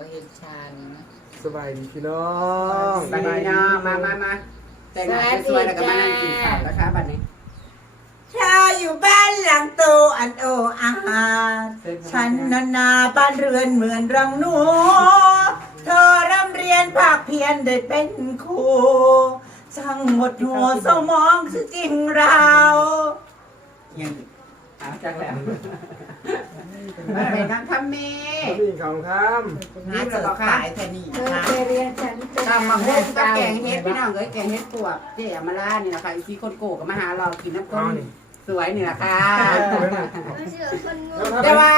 บะเฮ็ดชานี่นะสบายดีพี่น้องบัดนี้เนาะมามามาแต่งงานสวยๆแล้วก็มานั่งกินข้าวนะคะบัดนี้เธออยู่บ้านหลังโตอันโออาหารฉันนานาบ้านเรือนเหมือนรังหนูเธอร่ำเรียนภาคเพียรได้เป็นครูช่างหมดหัวสมองสิจริงเรายังเอาจักแล้วมา ไปนั่งทำเมพี่ข่าวคน่าจะขายแค่นี้เธอค่ะไปเรียนฉันจะตำมาหุ้มกับแกงเฮ็ดพี่น้องเอ้ยแกงเฮ็ดปวกเจ๊อมาล่านี่แหละค่ะอีกทีคนโกก็มาหาเรากินน้ำต้มสวยนี่แหละค่ะแต่ว่า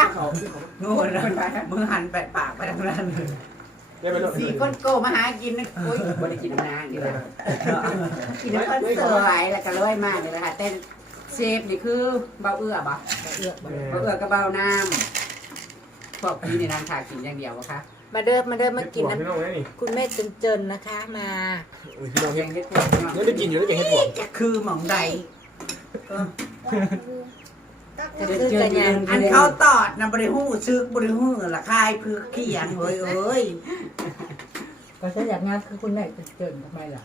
นู่นนะมือหันไปปากไปทางนั้นำได้ไปด้วยสี่คนโกมาหากินนะโอ้ยบ่ได้กินน้ำนนี่แหละกินน้ำคนสวยแล้วก็ร้อยมากเลยนะค่ะแต่ เชฟนี่คือเบาเอื้อบ่เอื้อบ่เบาเอื้อกับเบาน้ำพวกพี่ในนางถากินอย่างเดียวอะคะมาเด้อมาเด้อมากินพี่น้องน้ำนี่คุณแม่เจนๆนะคะมาพี่น้องแกเฮ็ดงเฮ็ดปวกเนาะนี่ได้กินอยู่ได้กินเฮ็ดบวกจะคือหมองใดจะซื้อจะยานอันเขาตอดนะบริหู้ซึกบริหู้ละคายพือเขียงเฮ้ยเอ้ยก็ฉันอยากงานคือคุณแม่เจนๆทำไมล่ะ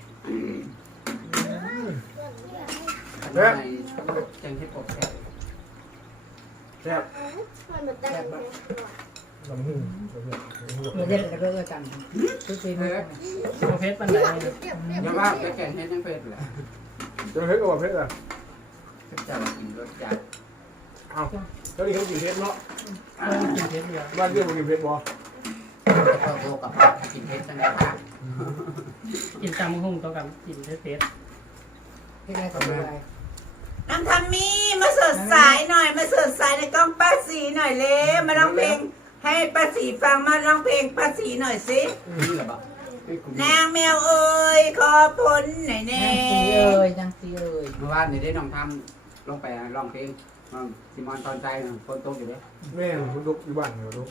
แกง เฮ็ดปวกแซ่บแซ่บลำหูมาเรียนกันเรื่องกันซื้อซีมือประเภทปันไดอย่าว่าแต่แกงเฮ็ดยังเผ็ดเลยจะเฮ็ดกับเฮ็ดอะจะกินรสจัดเอาเจ้านี่เขากินเฮ็ดเนาะเออกินเพชรเดียวบ้านเรื่องกินเฮ็ดบ่เอาโตกับพ่อกินเฮ็ดจังได๋ค่ะกินตามหุ่งตัวกับกินเพชรเพชรที่ได้กับอะไร น้ำทำมีมาสดใสหน่อย มาสดใสในกล้องป้าสีหน่อยเร็วมาร้องเพลง ให้ป้าสีฟังมาร้องเพลงป้าสีหน่อยสิ นี่เหรอบ่นางแมวเอ้ยขอผลหน่อยแน่นางซีเอ้ยนางซีเอ้ยเมื่อวานนี่ได้น้องทำลงไปร้องเพลงซิมอนตอนใจฝนตกอยู่เด้แม่มันดุอยู่บ้านเหรอดุ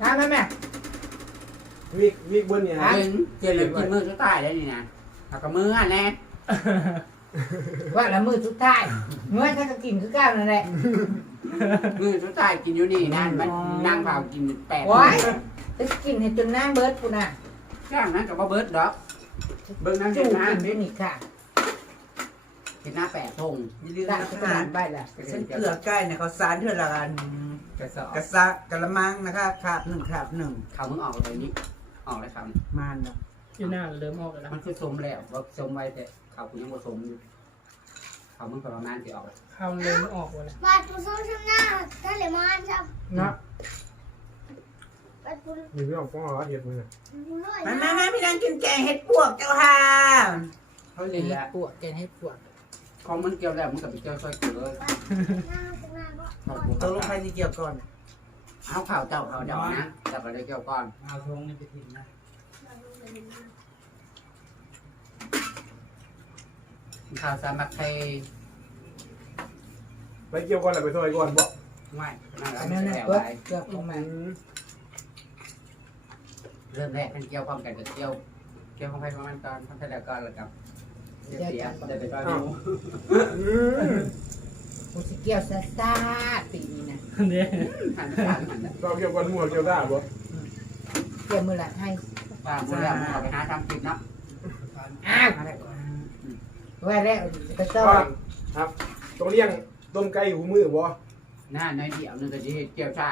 น้ำแม่แม่วิกวิกเบิ้ลเนี่ยกินเจริญกินมื้อสุดท้ายแล้วนี่นะเอากับมื้ออะแน่ ว่าละมือสุดท้ายเมื่อถ้าก็กินคือก้าวนั่นแหละมื้อสุดท้ายกินอยู่นี่นั่นมันนั่งเผากินแปดโอ้ยจะกินให้จนน้ำเบิร์ดกูน่ะข้างนั้นก็บ่เบิดดอก เบิ่งนั่งจูเห็นกิหน้านด้วยนี่ค่ะเห็นหน้าแปดธงอย่าลืมได้นะขคะนาดใบละฉันเกลือใกล้เนี่ยเขาสารเท่าละกันกระสอบกระซะกระมังนะคะขาบหนึ่งขาบหนึ่งเขามึงออกเลยนี่ออกเลยครับมานเนาะอยู่หน้าเริ่มออกแล้วมันคือสมแล้วว่าสมไว้แต่เขาคุณยังบ่สมอยู่เขามึงประมาณสิออกเข้าเริ่มออกแล้วบาดปูส้มช้ำหน้าถ้าเหลยมานครับเนาะบาดปูมีพี่น้องฟ้องเอาเฮ็ดมือปูน้อยมานะมามาพี่นางกินแกงเห็ดปวกเจ้าค่ะเขาเห็เรียนดแล้วปวดแกนให้ปวดของมันเกี่ยวแล้วมันกับไปเกี่ยวซอยเกลือหน้าตรงหน้าก็เขาตกลงไปที่เกี่ยวก่อนเอาข่าวเจ้าเขาเจ้านะเจ้าก็เลยเกี่ยวก่อนเอาทงนี่ไปทิ้งนะ ข่าวสามัคคีไปเกี่ยวก่อนแล้วไปซอยก่อนบ่ไม่ไม่อันไม่นั้นน่ะแล้วเบิร์ดไว้เกือบลงมาเริ่มแรกมันเกี่ยวพร้อมกันกับเกี่ยว เกี่ยวของใครของมันก่อนทำให้แล้วก่อนแล้วกับเสียได้ไปก่อนอืมกูสิเกี่ยวซาซาปีนี้นะเนี่ยหันหันหันเราเกี่ยวก่อนมั่วเกี่ยวได้บ่เกี่ยวมือละให้ตามมาแล้วเอาไปหาทำกินเนาะอ้าว ว่าแล้วกระโซ่ว่าครับต้องเลี้ยงต้มไก่หูมือบ่หน้าน้อยเดียวนึงก็จะเกี่ยวชา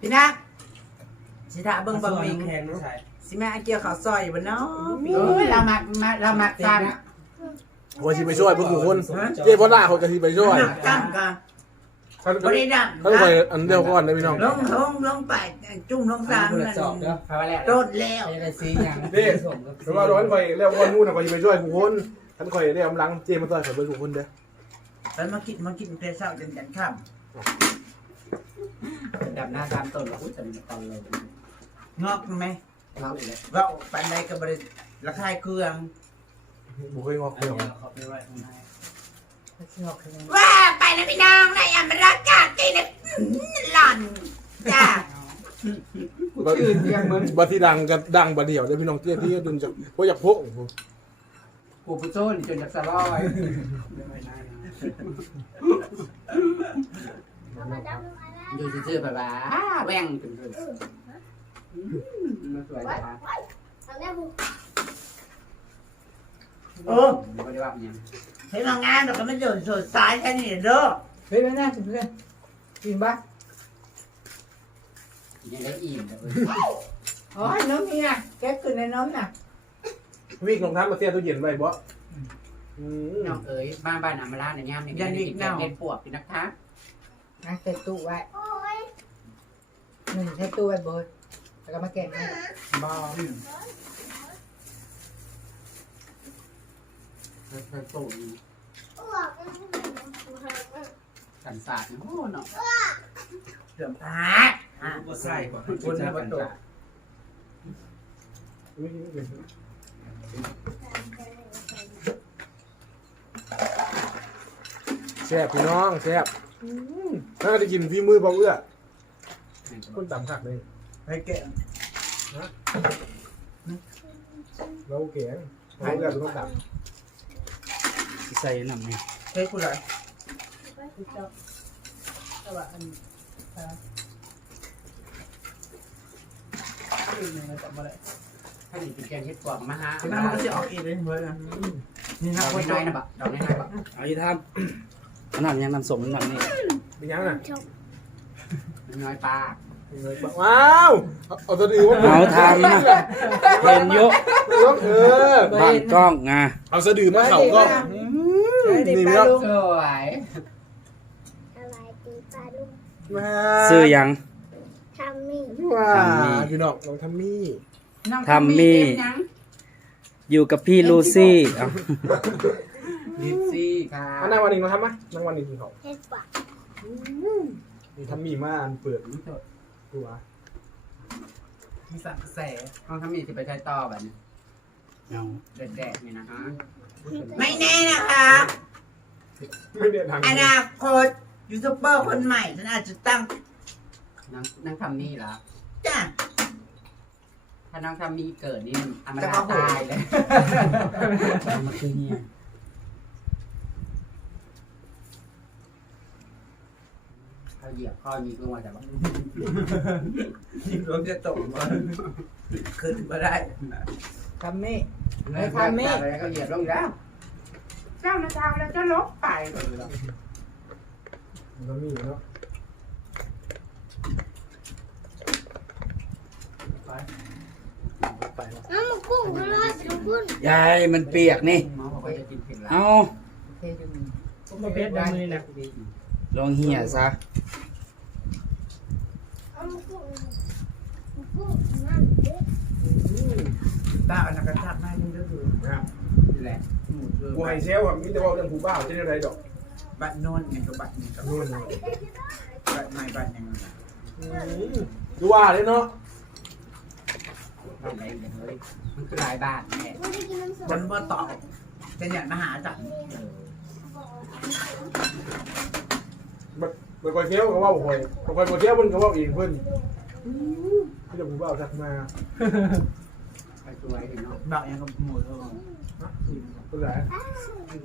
พี่นางสิทาเบิ่งบะหมี่แทนไม่ใช่สิแม่เกี่ยวข้าวซอยบ่เนาะโอ้ยเรามาเรามาซ้ว่าสิไปช่วยพวกคนเจ้พ่อหน้าเขาก็สิไปช่วยหนักกั้งกะท่านบ่ได้ดังท่านคอยอันเดียวก่อนนะพี่น้องลงลงลงไปจุ่มลงสามนั่นำพาไปแล้วโดดแล้วอะไรสีอย่างเด้เพราะว่าร้อนคอยแล้วก่อนนู่นน่ะคอยสิไปช่วยผู้คน ท่านคอยได้กำลังเจ้มาต่อยเขาไปผู้คนเด้อไปมากินมากินแต่เช้าจนกันค่ำดับหน้าตามต้นเราอุ้ยจะมีตอนเลยงอกไหมเราอีกแล้วว่าปันใดก็บ่ได้ระคายเครื่องบ่เคยงอกอันเดียวนี้เขาไปไว้ข้างในงอกคือว่าไปนะพี่น้องในอเมริกากินหล่อนจ้าชื่อเรียงเหมือนบัดที่ดังก็ดังบัดเดียวเด้อพี่น้องเตี้ยที่ดึงจากบ่อยากพก กูผู้โจ้นี่จนจะสลอยเอามาจับลงมาแล้วดูซื่อๆแบบว่าแว่งจนเลยมันสวยจังทำได้บุกเออไม่ได้ว่าอย่างเห็นน้องงามเราก็ไม่โดนสดสายแค่นี้เด้อเฮ้ยไม่น่ากินเลยกินปะยังได้อิ่มเลยอ๋อน้ำนี่นะแก๊สขึ้นในน้ำน่ะ วิ่งลงท้ามาเสียตู้เย็นไว้บ่อืมน้องเอ๋ยบ้านบ้านอามาลาในย่ามในย่ามนี่กินแกงเล่นปวกกินนะคะนะใส่ตู้ไว้โอ้ยหนึ่งใส่ตู้ไว้เบดแล้วก็มาแกงให้บอเธอตู่อ้วกสันสาดโอ้เนาะเสื่อมพาอะก็ใส่กว่าคุณในประตู แซ่บพี่น้องแซ่บอืมถ้าได้กินฝีมือเบาเอื้อคนต่ำคักเลยให้แกะเราเก่งเบาเอื้อเป็นคนต่ใส่น้ำนี่เฮ้ยกูเลยแต่ว่าอันอ่าอีกหนึ่งเราจำไม่ได้ ถ้าหนีกินแกงเห็ดปวกมาฮะน้ำมันก็จะออกอีกเลยเฮ้ยนะนี่ดนะอกคนน้อยนะบักดอกน้อยๆบักเอาอีทำอันนั้นยังน้ำส้มน้ำนี่ำเป็นยังน่ะน้อยปลาว้าวเอาเอาตัวดีว่าเอาทำนะเห็นเยอะเออบ้านกล้องไงเอาสะดือมาเข่าก็อืมเด็กนี่ปพี่ลาน้องลุงสวยอะไรตีปลาลูกมาซื้อยังทำมี่ว้าทำมี่พี่น้อง เราทำมี่ทำมีอยู่กับพี่ลูซี่เอาลิปซี่ค่ะอันนั่งวันหนึ่งเราทำไหมนั่งวันหนึ่งกินเขาเห็ดปะนี่ทำมี่มาอันเปิดตัวมีสักแสห้องทำมีสิไปใช้ต่อแบบนี้เอาแดดๆนี่นะฮะไม่แน่นะคะ ไม่ได้ทางอนาคตยูทูบเบอร์คนใหม่ฉันอาจจะตั้งนั่งนั่งทำนี่ละจ้ะ ถ้าน้องทำมีเกิดนี่อามาลาตายเลยมันคือเนี่ยเขาเหยียบข้อมีก็ว่าจะแบบยิ่งรถจะตกมาขึ้นมาได้ทำนี่ไม่ทำไม่ก็เหยียบลงแล้วเจ้านะเจ้าแล้วจะลบไปเลยทำมี่เนาะไปแล้ว น้ำมันกุ้งก็รอดทุกคนยายมันเปียกนี่หมอบอกว่าจะกินเผ็ดแล้วเอาเทจนผมประเภทดังมือนะลองเหี่ยซะ น้ำมันกุ้งกุ้งนั่นเด็กบ้าอนาคตชาติหน้ายิ่งก็คือนะครับนี่แหละหมูเธอกูให้เซลครับมิแต่ว่าเรื่องผู้บ้าจะได้ไรดอกบัตรโน่นนี่ก็บัตรนี่ก็นู่นบัตรใหม่บัตรยังไงดูว่าเลยเนาะ ทำอะไรอย่างเฮ้ยมันคือหลายบาทแม่ไม่ได้กินน้ำส้มคนเมื่อตอบจะอยากมาหาจัดมันคอยเที่ยวก็ว่าคอยคอยเที่ยวมันก็ว่าเองเพิ่นที่จะผู้บ้าทักมาไปสวยเนาะบัตรยังกับหมูเธอเป็นไร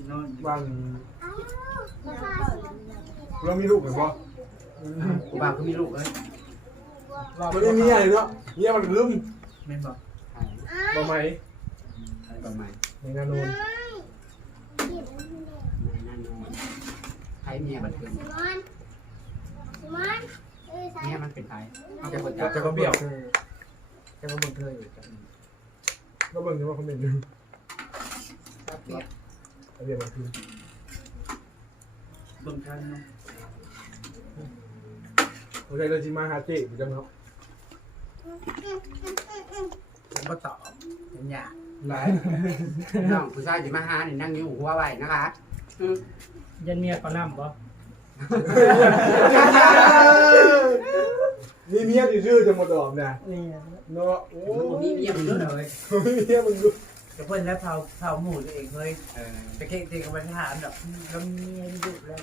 โน่นบางอ้าวมาพาสิเรามีลูกเหมือนบ่กูบ่าวก็มีลูกเลยมันไม่มีอะไรเนาะเนี่ยมันลืม ไม่บอกบ่ไหมอะไรประมาณในงานโน้นกินนั่นใครเมียมันเป็นสมอนสมอนเอ้ยใส่เมียมันเป็นใครเอาจะกดจะจับก็เบี้ยวจะก็บังเธออยู่จังก็เบิ่งว่าเขาเป็นยังเปียกเรียนมาคือบังทันเนาะโอเคเราจิมาหาเจ๊อยู่จังเนาะ ผมก็ตอบเป็นอย่างหลายน้องผู้ชายจะมาหาเนี่ยนั่งอยู่หัวไว้นะคะยันเมียเขานำบ่มีเมียชื่อจังมาตอบนะนี่เนาะโอ้ผมมีเมียมันรู้เลยมีเมียมึงดูจะเพิ่นแล้วเผาเผาหมูตัวเองเฮ้ยเออตะเกียงตีกับปัญหาแบบแล้วเมียดุแล้ว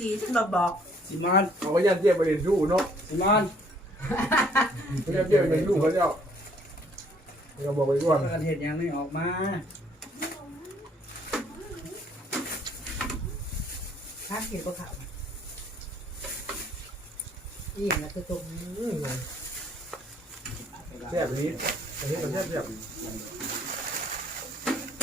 ดีฉันมาบอกซิมอนเขาก็ยันเจ๊ไปเรียนรู้เนาะซิมอนเขายันเจ๊ไปเรียนรู้เขาเจ้า เราบอกไปก่อนประเทศยังไม่ออกมาถ้ากินก็ขาวอิ่มแล้วคือตรงอืมแซ่บนี้อันนี้มันแซ่บแซ่บ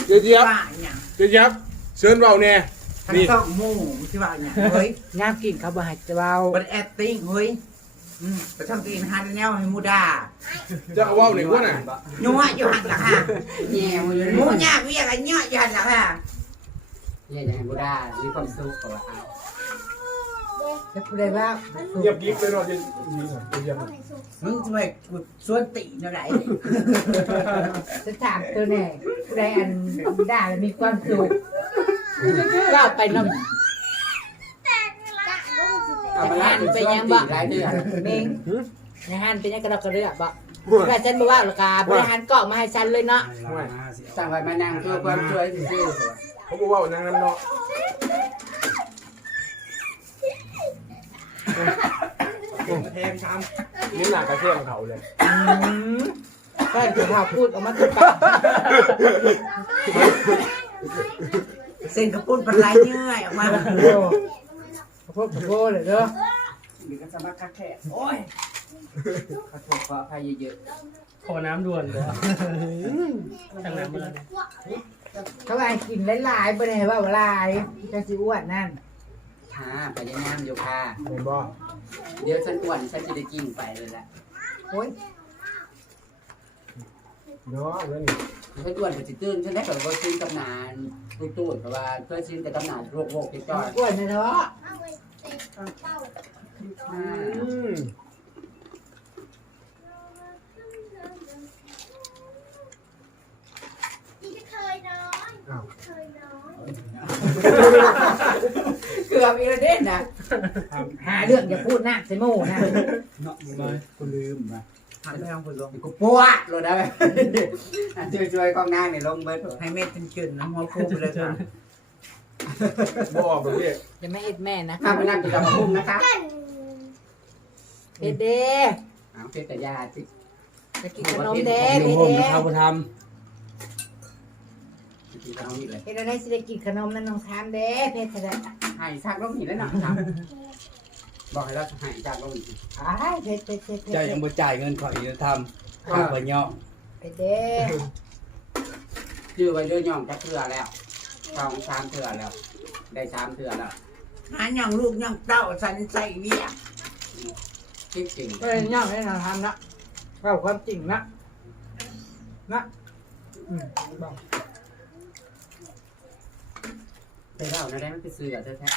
เจี๊ยบเจี๊ยบว่าอย่างเจี๊ยบเชิญเบาเนี่ยทั้งนี่สองหมู่ที่ว่าอย่างเฮ้ยน้ำกินเขาบ่ให้จะเบาบันแอคติ้งเฮ้ย อืมไปทำกินฮันแนวให้มูดาจะเอาเว่าหนึ่งว่าน่ะนัวอยู่หันหลังค่ะแย่มือหมูยากเวียกันเนาะอยู่หันหลังค่ะแย่จะให้บูดามีความสุขกว่าเอาจะพูดได้ว่าเงียบกิ๊บเลยเนาะเจี๊ยบเจี๊ยบมึงทำไมกูส่วนติเนาะไหนจะถามตัวแน่ผู้ใดอันด่าแล้วมีความสุขก็ไปน้ำ เอามาลาดเป็นช่วงตีรายเดือนเมงในฮันเป็นยังกระดอกกระเดือกบ่แต่ฉันบอกว่าราคาบริหารกล่องมาให้ฉันเลยเนาะสั่งไว้มานั่งเพื่อความช่วยซื่อเขาบอกว่านางน้ำเนาะแทงช้นี่หนักกระเทียมเขาเลยก็จะพาพูดออกมาตุกปากำเส้นกระปุ้นปลาไหลเนื่อยออกมา ขอโทษขอโทษเลยเด้อๆมีก็สมัครคักแค่โอ้ยขอโทษขออภัยเยอะขอน้ำด่วนเลยตั้งน้ำมาเลยเขาว่าให้กินหลายๆบ่ได้ให้ว่าหลายจะสิอ้วนนั่นๆค่ะพยายามอยู่ค่ะเห็นบ่เดี๋ยวฉันอ้วนฉันจะได้กินไปเลยแหละโอ้ยเนาะแล้วนี่ฉันอ้วนก็จะตื่นฉันได้แบบว่าชินกับนานตุ้ตู้เพราะว่าเคยชินแต่กับนานโรคโรคติดต่ออ้วนนะเนาะ อ่าอืมเคยน้อยเคยน้อย เกือบอีกแล้วเด่นนะหาเรื่องอย่าพูดนะเซโม่นะกูลืมมาหันไปทางคนลงกูปวดเลยนะแบบช่วยช่วยๆกองนางเนี่ยลงเบิดเถอะให้เม็ดเป็นจุนน้ำหัวฟูไปเลยค่ะ บ่ออกแบบนี้จะไม่เอ็ดแม่นะข้ามไปนั่งกินกับพุ่มนะคะเอ็ดเด้เอาเพชรแต่ยาสิจะกินขนมเด้เอ็ดเด้กินขนมอีกเลยเอ็ดอะไรสิได้กินขนมนั่นน้องทามเด้เพชรจะให้ชักลงหินแล้วหน่อยครับบอกให้เราให้ชักลงหินอ้ายเพชรเพชรเพชรเพชรเจ้ายังบ่จ่ายเงินขออีกทำข้าวพะย่องเอ็ดเด้ชื่อไว้เรื่อยย่องจะเถื่อแล้ว สองสามเถื่อแล้ว ได้สามเถื่อแล้วหาอย่างลูกอย่างเต้าสันใส่เวียคิดจริงก็เลยย่องให้น้องทามนะเล่าความจริงนะนะอืมบอกไปเล่านะได้ไม่ไปซื้อแท้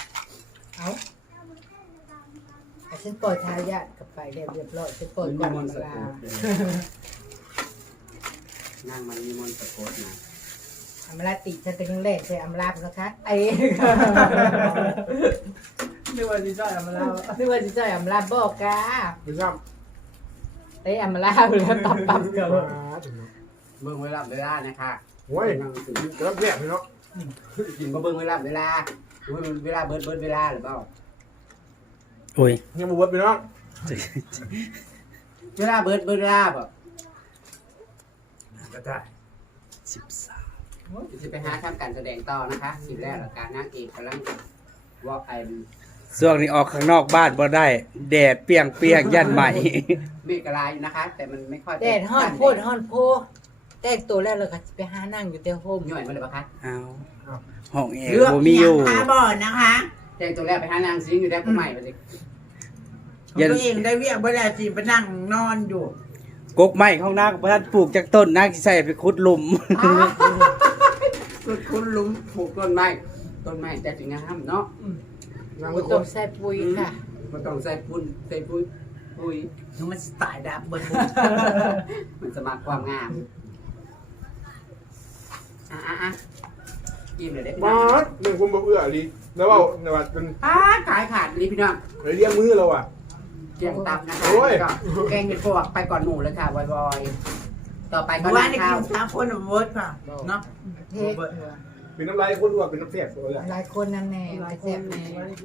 เอาเอาฉันปล่อยทายาทกลับไปเรียบเรียบร้อยฉันปล่อยมีก่อนมนเวต์สะลากดนางมันมีมนต์สะกดนะ อำลาติฉันก็ยังเล่นใช่อำลาพนะคะไอ้ นึกว่าจะจ่ายมาแล้วนึกว่าจะจ่อยอำลาบอกกาไม่ทราบเต้อำลาไปแล้วปับปับเกินเบิ่งเวลาเวลานะคะโอ้ยนั่งซื้อกระเทียมเนาะกินมาเบิ่งเวลาเวลาเวลาเบิดเบิดเวลาหรือเปล่าโอ้ยยังบ่เบิดไปเนาะเวลาเบิดเบิดเวลาแบบก็ได้สิบสาม จะไปหาทำการแสดงต่อนะคะสิแรกแล้วการนางเอกกำลังวอล์กไอช่วงนี้ออกข้างนอกบ้านบ่ได้ แดดเปรี้ยงเปียงยันใหม่ เมฆกลายนะคะ แต่มันไม่ค่อยแดดฮ้อนโพดฮ้อนโพแต่งตัวแล้วเราก็ไปหานั่งอยู่แต่โฮมหน่วยมาเลยปะคะเอาห้องแอร์เลือกบ่มีอยู่ตาบอดนะคะแต่งตัวแรกไปหานางซิงอยู่ได้ผู้ใหม่ไปเลยตัวเองได้เวียกเวลาจีไปนั่งนอนอยู่กกไม้ข้างหน้าก็บ่ทันปลูกจากต้นนางสิใส่ไปขุดหลุม คุณคุณลุงปลูกต้นไม้ต้นไม้แต่ถึงงามเนาะนางบ่ก็ต้องใส่ปุ๋ยค่ะมันต้องใส่ปุ๋ยใส่ปุ๋ยปุ๋ยมันสไตล์ดับเบิลมันสมัครความงามอะอะอะกินเลยได้พี่มาน้องหนึ่งคนบ่เอื้อดีแล้วว่าแต่ว่าเป็นอ่าขายขาดนี่พี่น้องเลี้ยงมือเราอะ เกียงตับนะคะโอ้ย ก็แกงเห็ดปวกไปก่อนหมูเลยค่ะวอยๆ ต่อไปก็ว่าน้ำในข้ากิวนสามคนเวิร์ดค่ะเนาะเทศเป็นน้ำลายคนรู้ว่าเป็นน้ำแซ่บตัวเลยหลายคนนั่นแน่หลายแซ่บแน่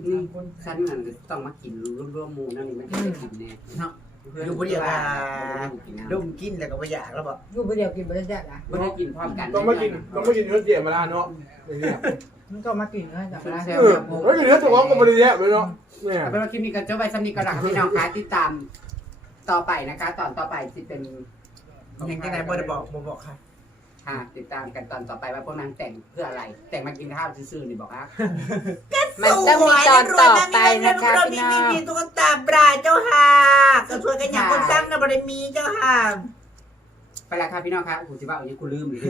นี่ฉันมันต้องมากินร่วมๆหมูนั่นนี่มันจะได้กินแน่เนาะอยู่บนเดียวกันดมกินแล้วก็ไม่อยากแล้วบอกอยู่บ่เดียวกินบ่ได้แซ่บอะไม่ได้กินพร้อมกันต้องมากินต้องมากินเนื้อเจี๋ยมาลาเนาะอย่างเงี้ยมันก็มากินเนาะจากร้านเออแล้วกินเนื้อตัวก็บริแยะไปเนาะเนี่ยเอาเป็นว่าคลิปนี้กันจบไปสำนีกันหลังพี่น้องคะติดตามต่อไปนะคะ ตอนต่อไปที่เป็น ยังจังไดบ่ได้บอกบ่บอกค่ะ ค่ะติดตามกันตอนต่อไปว่าพวกนางแต่งเพื่ออะไร แต่งมากินข้าวซื่อๆนี่บอกว่ามันต้องมีตอนต่อไปนะคะรพี่มีน้องมีตุ๊กตาบราเจ้าค่ะก็ช่วยกันอย่างคนสร้างนะบ่ได้มีเจ้าค่ะไปแล้วครับพี่น้องครับกูสิว่าอย่างนี้กูลืมหรือ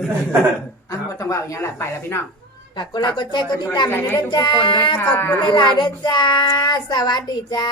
อะว่าต้องว่าอย่างนี้แหละไปแล้วพี่น้องฝากกดไลค์กดแชร์กดติดตามให้ด้วยจ้าขอบคุณหลายๆด้วยจ้า สวัสดีจ้า